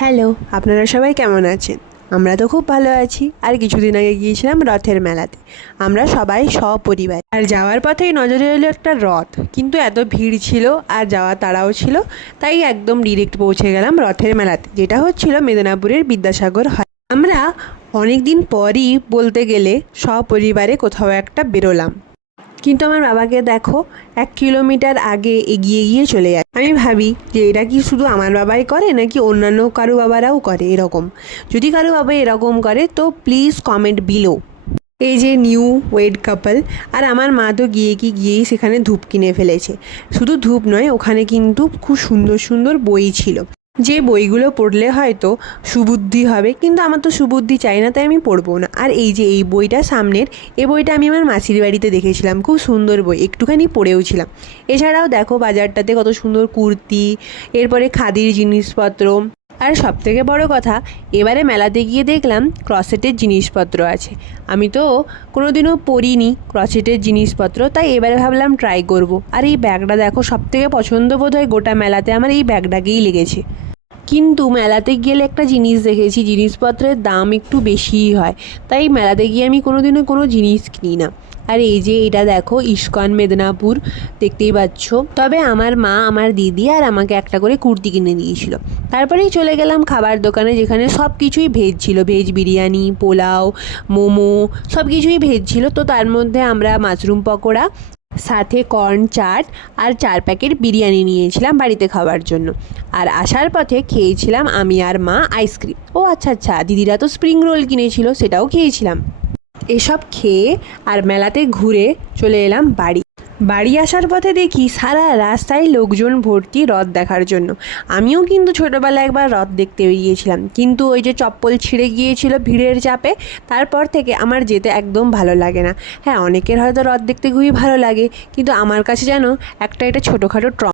Hello, আপনারা সবাই কেমন আছেন? আমরা তো খুব ভালো আছি। আর কিছুদিন আগে গিয়েছিলাম রথের মেলাতে, আমরা সবাই সপরিবার। আর যাওয়ার পথেই নজরে এলো একটা রথ, কিন্তু এত ভিড় ছিল আর যাওয়ার তাড়াও ছিল, তাই একদম ডিরেক্ট পৌঁছে গেলাম রথের মেলাতে, যেটা হচ্ছিল মেদিনীপুরের বিদ্যাসাগর হয়। আমরা অনেক দিন পরই বলতে গেলে সপরিবারে কোথাও একটা বেরোলাম, কিন্তু আমার বাবাকে দেখো 1 কিলোমিটার আগে এগিয়ে গিয়ে চলে যায়। আমি ভাবি যে এটা কি শুধু আমার বাবাই করে নাকি অন্যান্য কারো বাবারাও করে এরকম। যদি কারো বাবা এরকম করে তো প্লিজ কমেন্ট বিলো। এই যে নিউ ওয়েড কাপল, আর আমার মা তো গিয়েই সেখানে ধূপ কিনে ফেলেছে। শুধু ধূপ নয়, ওখানে কিন্তু খুব সুন্দর সুন্দর বই ছিল, যে বইগুলো পড়লে হয়তো সুবুদ্ধি হবে, কিন্তু আমার তো সুবুদ্ধি চাই না, তাই আমি পড়বো না। আর এই যে এই বইটা সামনের, এই বইটা আমি আমার মাসির বাড়িতে দেখেছিলাম, খুব সুন্দর বই, একটুখানি পড়েও ছিলাম। এছাড়াও দেখো বাজারটাতে কত সুন্দর কুর্তি, এরপরে খাদির জিনিসপত্র। আর সবথেকে বড় কথা, এবারে মেলাতে গিয়ে দেখলাম ক্রসেটের জিনিসপত্র আছে। আমি তো কোনোদিনও পরিনি ক্রসেটের জিনিসপত্র, তাই এবারে ভাবলাম ট্রাই করব। আর এই ব্যাগটা দেখো, সবথেকে পছন্দ বোধ হয় গোটা মেলাতে আমার এই ব্যাগটাকেই লেগেছে। কিন্তু মেলাতে গেলে একটা জিনিস দেখেছি, জিনিসপত্রের দাম একটু বেশিই হয়, তাই মেলাতে গিয়ে আমি কোনোদিনও কোনো জিনিস কিনি না। আর এই যে এটা দেখো ইস্কন মেদিনীপুর, দেখতেই পাচ্ছ। তবে আমার মা, আমার দিদি আর আমাকে একটা করে কুর্তি কিনে দিয়েছিল। তারপরেই চলে গেলাম খাবার দোকানে, যেখানে সব কিছুই ভেজ ছিল, ভেজ বিরিয়ানি, পোলাও, মোমো, সব কিছুই ভেজ ছিল। তো তার মধ্যে আমরা মাশরুম পকোড়া, সাথে কর্ন চাট আর 4 প্যাকেট বিরিয়ানি নিয়েছিলাম বাড়িতে খাওয়ার জন্য। আর আসার পথে খেয়েছিলাম আমি আর মা আইসক্রিম। ও আচ্ছা, দিদিরা তো স্প্রিং রোল কিনেছিল, সেটাও খেয়েছিলাম। এসব খেয়ে আর মেলাতে ঘুরে চলে এলাম বাড়ি আসার পথে দেখি সারা রাস্তায় লোকজন ভর্তি রথ দেখার জন্য। আমিও কিন্তু ছোটোবেলায় একবার রথ দেখতে বেরিয়েছিলাম, কিন্তু ওই যে চপ্পল ছিঁড়ে গিয়েছিল ভিড়ের চাপে, তারপর থেকে আমার যেতে একদম ভালো লাগে না। হ্যাঁ, অনেকের হয়তো রথ দেখতে খুবই ভালো লাগে, কিন্তু আমার কাছে যেন এটা ছোটোখাটো